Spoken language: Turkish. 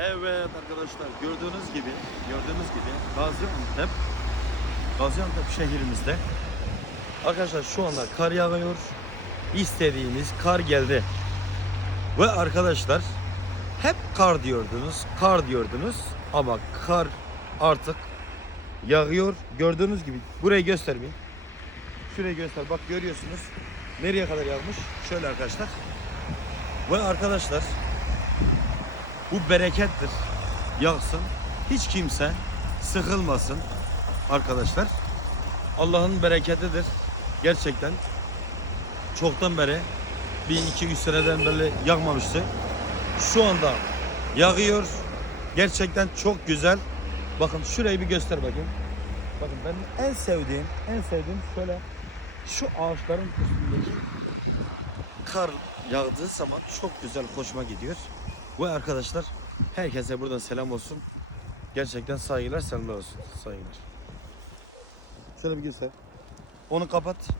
Evet arkadaşlar gördüğünüz gibi gördüğünüz gibi Gaziantep Gaziantep şehrimizde arkadaşlar şu anda kar yağıyor. İstediğimiz kar geldi. Ve arkadaşlar hep kar diyordunuz, kar diyordunuz ama kar artık yağıyor. Gördüğünüz gibi burayı göstermeyin. Şurayı göster. Bak görüyorsunuz. Nereye kadar yağmış? Şöyle arkadaşlar. Ve arkadaşlar bu berekettir. Yağsın. Hiç kimse sıkılmasın arkadaşlar. Allah'ın bereketidir. Gerçekten çoktan beri bir iki üç seneden beri yağmamıştı. Şu anda yağıyor. Gerçekten çok güzel. Bakın şurayı bir göster bakayım. Bakın benim en sevdiğim, en sevdiğim şöyle şu ağaçların üstündeki kar yağdığı zaman çok güzel hoşuma gidiyor. Ve arkadaşlar herkese buradan selam olsun. Gerçekten saygılar, selamlar olsun. Saygılar. Şöyle bir göster. Onu kapat.